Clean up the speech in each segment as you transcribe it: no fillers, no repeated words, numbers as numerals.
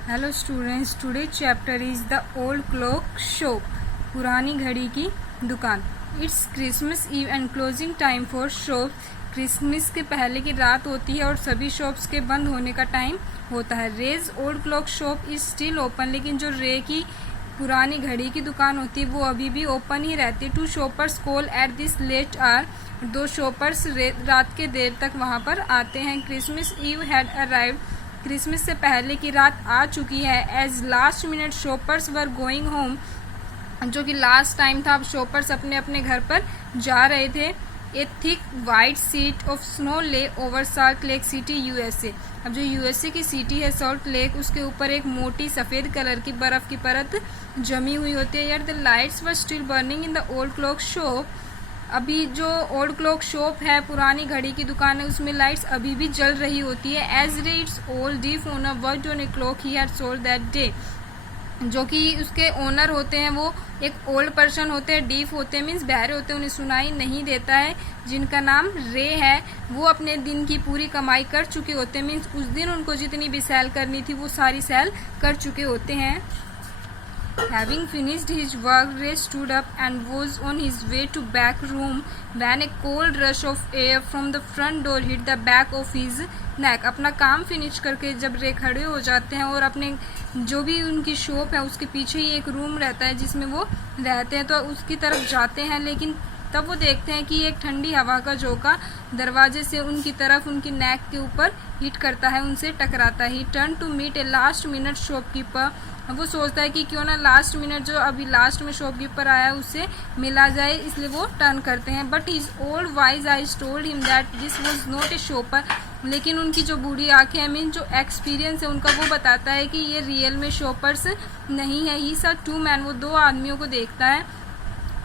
Hello students, today chapter is the old clock shop. पुरानी घड़ी की दुकान। It's Christmas eve and closing time for shop. Christmas के पहले की रात होती है और सभी शॉप्स के बंद होने का टाइम होता है। Ray's old clock shop is still open, लेकिन जो रे की पुरानी घड़ी की दुकान होती है वो अभी भी ओपन ही रहती है। Two shoppers call at this late hour. दो शॉपर्स रात के देर तक वहाँ पर आते हैं। Christmas eve had arrived. Christmas से पहले की रात आ चुकी है। As last minute shoppers were going home, जो कि लास्ट टाइम था, अब शॉपर्स अपने अपने घर पर जा रहे थे। A thick white sheet of snow lay over Salt Lake City USA. अब जो यूएसए की सिटी है सॉल्ट लेक, उसके ऊपर एक मोटी सफ़ेद कलर की बर्फ़ की परत जमी हुई होती है। यार the lights were still burning in the old clock shop. अभी जो ओल्ड क्लॉक शॉप है, पुरानी घड़ी की दुकान है, उसमें लाइट्स अभी भी जल रही होती है। As rates old deaf owner worked on a clock he had sold that day. जो कि उसके ओनर होते हैं वो एक ओल्ड पर्सन होते हैं, डीफ होते हैं मीन्स बहरे होते हैं, उन्हें सुनाई नहीं देता है, जिनका नाम रे है। वो अपने दिन की पूरी कमाई कर चुके होते हैं, मीन्स उस दिन उनको जितनी भी सेल करनी थी वो सारी सेल कर चुके होते हैं। Having finished his work, Ray stood up and was on his way to back room when a cold rush of air from the front door hit the back of his neck. अपना काम finish करके जब रे खड़े हो जाते हैं और अपने जो भी उनकी शॉप है उसके पीछे ही एक रूम रहता है जिसमें वो रहते हैं, तो उसकी तरफ जाते हैं, लेकिन तब वो देखते हैं कि एक ठंडी हवा का झोंका दरवाजे से उनकी तरफ उनकी नेक के ऊपर हिट करता है, उनसे टकराता है। He turn to meet a last minute shopkeeper. वो सोचता है कि क्यों ना लास्ट मिनट जो अभी लास्ट में शॉपकीपर आया है उससे मिला जाए, इसलिए वो टर्न करते हैं। But his old wise eyes told him that this was not a shopper. लेकिन उनकी जो बूढ़ी आंखें, आई मीन जो एक्सपीरियंस है उनका, वो बताता है कि ये रियल में शॉपर्स नहीं है। ही सा टू मैन, वो दो आदमियों को देखता है।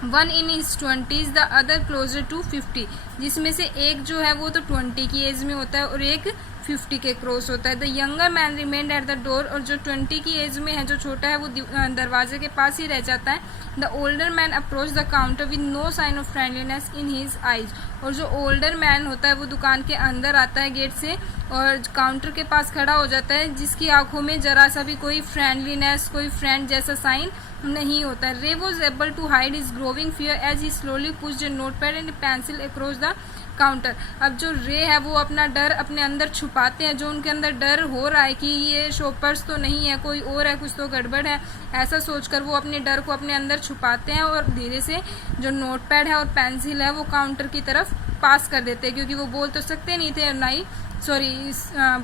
One in his 20s, the other closer to 50, जिसमें से एक जो है वो तो 20 की एज में होता है और एक 50 के क्रॉस होता है। The younger man remained at the door, और जो 20 की एज में है, जो छोटा है, वो दरवाजे के पास ही रह जाता है। The older man approach the counter with no sign of friendliness in his eyes, और जो ओल्डर मैन होता है वो दुकान के अंदर आता है गेट से और काउंटर के पास खड़ा हो जाता है, जिसकी आंखों में जरा सा भी कोई फ्रेंडलीनेस, कोई फ्रेंड जैसा साइन नहीं होता है। Ray was able to hide his growing fear as he slowly pushed a notepad and pencil across the counter. अब जो रे है वो अपना डर अपने अंदर छुपाते हैं, जो उनके अंदर डर हो रहा है कि ये शॉपर्स तो नहीं है, कोई और है, कुछ तो गड़बड़ है, ऐसा सोचकर वो अपने डर को अपने अंदर छुपाते हैं और धीरे से जो नोटपैड है और पेंसिल है वो काउंटर की तरफ पास कर देते हैं, क्योंकि वो बोल तो सकते नहीं थे, ना ही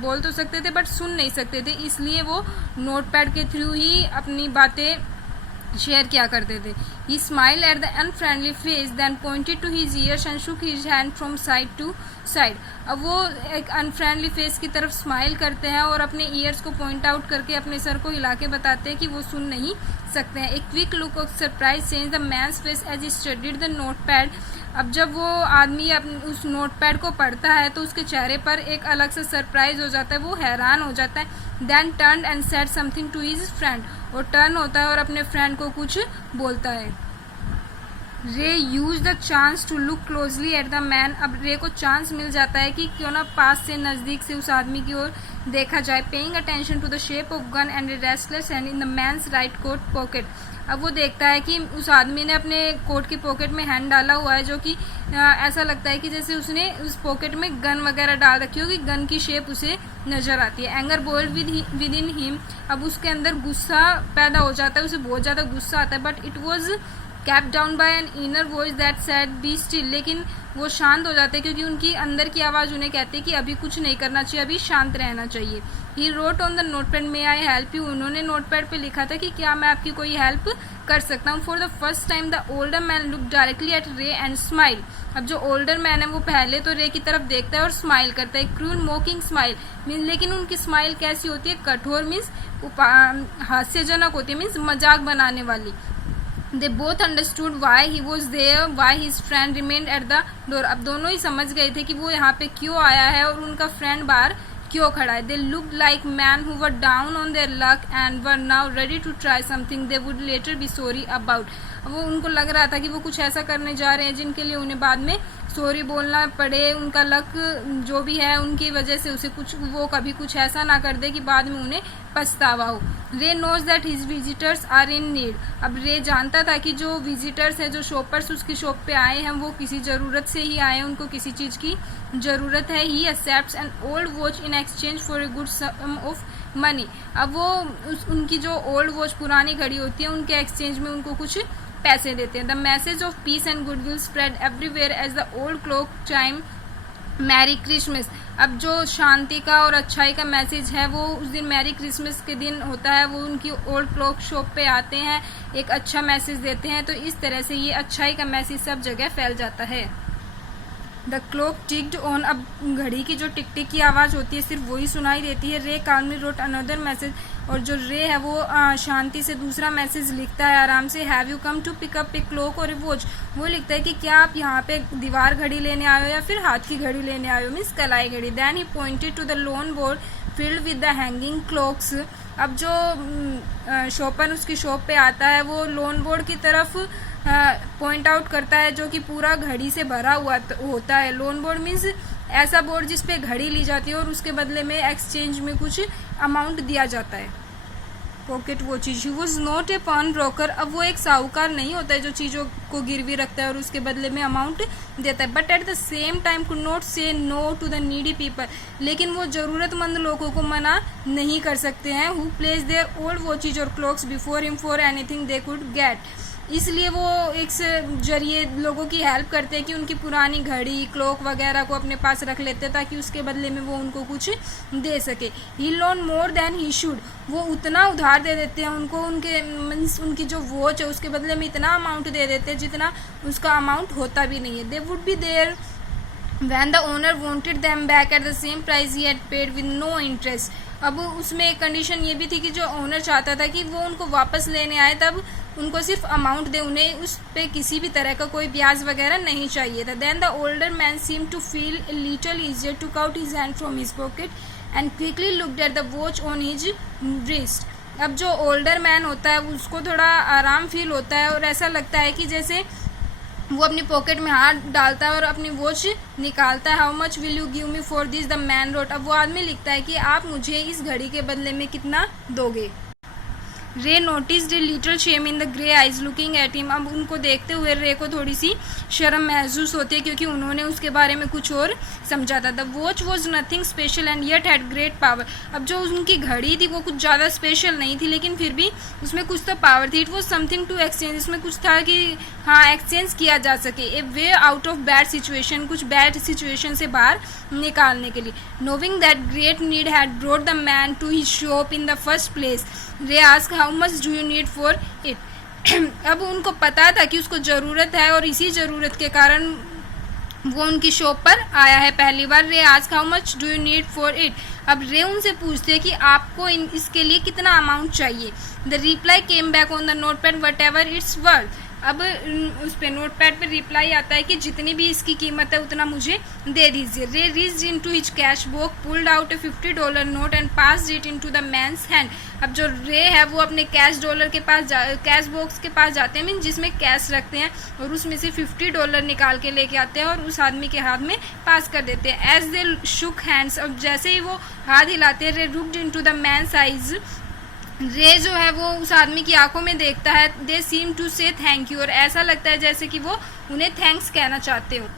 बोल तो सकते थे बट सुन नहीं सकते थे, इसलिए वो नोटपैड के थ्रू ही अपनी बातें शेयर किया करते थे। He smiled at the unfriendly face, then pointed to his ears and shook his hand from side to side. अब वो एक अनफ्रेंडली फेस की तरफ स्माइल करते हैं और अपने ईयर्स को पॉइंट आउट करके अपने सर को हिला के बताते हैं कि वो सुन नहीं सकते हैं। एक quick look of surprise change the man's face as he studied the notepad. अब जब वो आदमी उस नोटपैड को पढ़ता है तो उसके चेहरे पर एक अलग से सरप्राइज हो जाता है, वो हैरान हो जाता है। Then turn and said something to his friend, और टर्न होता है और अपने फ्रेंड को कुछ बोलता है। Ray use the chance to look closely at the man. अब रे को चांस मिल जाता है कि क्यों ना पास से, नज़दीक से उस आदमी की ओर देखा जाए। Paying attention to the shape of gun and a restless hand in the man's right coat pocket. अब वो देखता है कि उस आदमी ने अपने कोट की पॉकेट में हैंड डाला हुआ है, जो कि ऐसा लगता है कि जैसे उसने उस पॉकेट में गन वगैरह डाल रखी होगी, गन की शेप उसे नजर आती है। Anger bold with in him, अब उसके अंदर गुस्सा पैदा हो जाता है, उसे बहुत ज़्यादा गुस्सा आता है। But it was cap down by an inner voice that said be still, लेकिन वो शांत हो जाते हैं क्योंकि उनकी अंदर की आवाज़ उन्हें कहती है कि अभी कुछ नहीं करना चाहिए, अभी शांत रहना चाहिए। He wrote on the notepad may I help you, उन्होंने नोटपैड पे लिखा था कि क्या मैं आपकी कोई हेल्प कर सकता हूँ। For the first time the older man look directly at रे एंड स्माइल। अब जो ओल्डर मैन है वो पहले तो रे की तरफ देखता है और स्माइल करता है, क्रूल मोकिंग स्माइल मीन्स, लेकिन उनकी स्माइल कैसी होती है, कठोर मीन्स हास्यजनक होती है, मीन्स मजाक बनाने वाली। They both understood why he was there, why his friend remained at the door. अब दोनों ही समझ गए थे कि वो यहाँ पे क्यों आया है और उनका फ्रेंड बाहर क्यों खड़ा है। They looked like men who were down on their luck and were now ready to try something they would later be sorry about. वो उनको लग रहा था कि वो कुछ ऐसा करने जा रहे हैं जिनके लिए उन्हें बाद में सॉरी बोलना पड़े, उनका लक जो भी है उनकी वजह से उसे कुछ वो कभी कुछ ऐसा ना कर दे कि बाद में उन्हें पछतावा हो। Ray knows that his visitors are in need. अब रे जानता था कि जो विजिटर्स है, जो शॉपर्स उसकी शॉप पे आए हैं, वो किसी ज़रूरत से ही आए हैं, उनको किसी चीज़ की ज़रूरत है। He accepts an old watch in exchange for a good sum of money. अब वो उनकी जो ओल्ड वॉच पुरानी घड़ी होती है उनके एक्सचेंज में उनको कुछ पैसे देते हैं। The message of peace and goodwill spread everywhere as the old clock chime merry Christmas. अब जो शांति का और अच्छाई का मैसेज है वो उस दिन मैरी क्रिसमस के दिन होता है, वो उनकी ओल्ड क्लॉक शॉप पे आते हैं, एक अच्छा मैसेज देते हैं, तो इस तरह से ये अच्छाई का मैसेज सब जगह फैल जाता है। The clock ticked on. अब घड़ी की जो टिक टिक की आवाज़ होती है सिर्फ वही सुनाई देती है। रे काल्मली रोट अनदर मैसेज। और जो रे है वो शांति से दूसरा मैसेज लिखता है आराम से। Have you come to pick up a clock और ए वॉच। वो लिखता है कि क्या आप यहाँ पे दीवार घड़ी लेने आए हो या फिर हाथ की घड़ी लेने आए हो, मीन्स कलाई घड़ी। Then he pointed to the lone board filled with the hanging clocks. अब जो शॉपर उसकी शॉप पे आता है वो लोन बोर्ड की तरफ पॉइंट आउट करता है जो कि पूरा घड़ी से भरा हुआ होता है। लोन बोर्ड मीन्स ऐसा बोर्ड जिस पे घड़ी ली जाती है और उसके बदले में एक्सचेंज में कुछ अमाउंट दिया जाता है। Pocket watches. He was not a pawn broker. अब वो एक साहूकार नहीं होता है जो चीज़ों को गिरवी रखता है और उसके बदले में अमाउंट देता है। But at the same time could not say no to the needy people. लेकिन वो ज़रूरतमंद लोगों को मना नहीं कर सकते हैं। Who place their old watches और clocks before him for anything they could get. इसलिए वो एक जरिए लोगों की हेल्प करते हैं कि उनकी पुरानी घड़ी क्लॉक वगैरह को अपने पास रख लेते हैं ताकि उसके बदले में वो उनको कुछ दे सके। He loan more than he should. वो उतना उधार दे देते हैं उनको, उनके मीन्स उनकी जो वॉच है उसके बदले में इतना अमाउंट दे देते हैं जितना उसका अमाउंट होता भी नहीं है। They would be there when the owner wanted them back at the same price he had paid with no interest। अब उसमें एक कंडीशन ये भी थी कि जो ओनर चाहता था कि वो उनको वापस लेने आए तब उनको सिर्फ अमाउंट दे, उन्हें उस पे किसी भी तरह का कोई ब्याज वगैरह नहीं चाहिए था। Then the older man seem to feel a little easier, took out his hand from his pocket and quickly looked at the watch on his wrist। अब जो ओल्डर मैन होता है उसको थोड़ा आराम फील होता है और ऐसा लगता है कि जैसे वो अपनी पॉकेट में हाथ डालता है और अपनी वॉच निकालता है। How much will you give me for this, the man wrote. अब वो आदमी लिखता है कि आप मुझे इस घड़ी के बदले में कितना दोगे। रे noticed a little shame in the grey eyes looking at him. अब उनको देखते हुए रे को थोड़ी सी शर्म महसूस होती है क्योंकि उन्होंने उसके बारे में कुछ और समझा था। The watch was nothing special and yet had great power. अब जो उनकी घड़ी थी वो कुछ ज़्यादा स्पेशल नहीं थी लेकिन फिर भी उसमें कुछ तो पावर थी। It was something to exchange. इसमें कुछ था कि हाँ एक्सचेंज किया जा सके। A way out of bad situation, कुछ बैड सिचुएशन से बाहर निकालने के लिए। Knowing that great need had brought the man to his shop in the first place, Ray ask how much do you need for it. अब उनको पता था कि उसको ज़रूरत है और इसी ज़रूरत के कारण वो उनकी शॉप पर आया है पहली बार। रे ask how much do you need for it. अब रे उनसे पूछते हैं कि आपको इसके लिए कितना अमाउंट चाहिए। The reply came back on the note pad what ever its worth. अब उस पे नोट पैड पर रिप्लाई आता है कि जितनी भी इसकी कीमत है उतना मुझे दे दीजिए। Ray reached into his cash box, pulled out a $50 note and passed it into the man's hand. अब जो रे है वो अपने कैश बॉक्स के पास जाते हैं, मीन जिसमें कैश रखते हैं, और उसमें से $50 निकाल के लेके आते हैं और उस आदमी के हाथ में पास कर देते हैं। एज दे शुक हैंड्स, अब जैसे ही वो हाथ हिलाते हैं, Ray looked into the man's eyes. Ray जो है वो उस आदमी की आंखों में देखता है। दे सीम टू से थैंक यू, और ऐसा लगता है जैसे कि वो उन्हें थैंक्स कहना चाहते हो।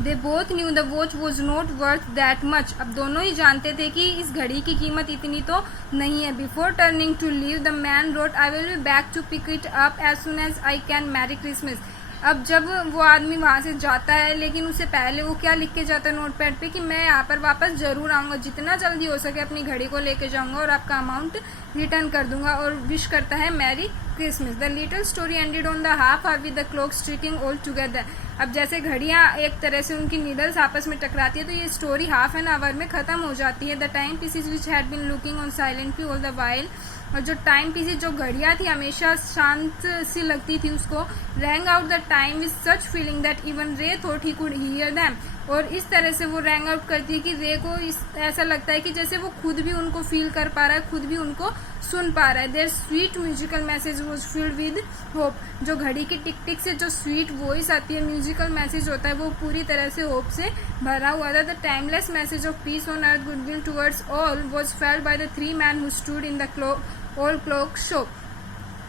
They both new the watch was not worth that much. अब दोनों ही जानते थे कि इस घड़ी की कीमत इतनी तो नहीं है। Before turning to leave the man wrote I will be back to pick it up as soon as I can, merry Christmas. अब जब वो आदमी वहाँ से जाता है लेकिन उससे पहले वो क्या लिख के जाता है नोट पैड पे कि मैं यहाँ पर वापस जरूर आऊँगा, जितना जल्दी हो सके अपनी घड़ी को लेके जाऊँगा और आपका अमाउंट रिटर्न कर दूंगा, और विश करता है merry Christmas. The little story ended on the half hour with the clock striking all together. अब जैसे घड़ियाँ एक तरह से उनकी नीडल्स आपस में टकराती है तो ये स्टोरी हाफ एन आवर में खत्म हो जाती है। The time pieces which had been looking on silently all the while. और जो टाइम पीसेज जो घड़ियाँ थी हमेशा शांत सी लगती थी उसको, rang out the time with such feeling that even Ray thought he could hear them. और इस तरह से वो रैंग आउट करती है कि रे को ऐसा लगता है कि जैसे वो खुद भी उनको फील कर पा रहा है, खुद भी उनको सुन पा रहा है। Their sweet musical message was filled with hope. जो घड़ी की टिक टिक से जो स्वीट वॉइस आती है, म्यूजिकल मैसेज होता है, वो पूरी तरह से होप से भरा हुआ था। The timeless message of piece on earth, goodwill towards all was failed by the 3 men who stood in the old clock shop.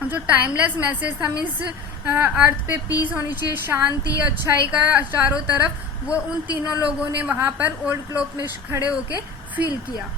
जो टाइमलेस मैसेज था, मीन्स अर्थ पे पीस होनी चाहिए, शांति, अच्छाई का चारों तरफ, वो उन तीनों लोगों ने वहां पर ओल्ड क्लॉक में खड़े होके फील किया।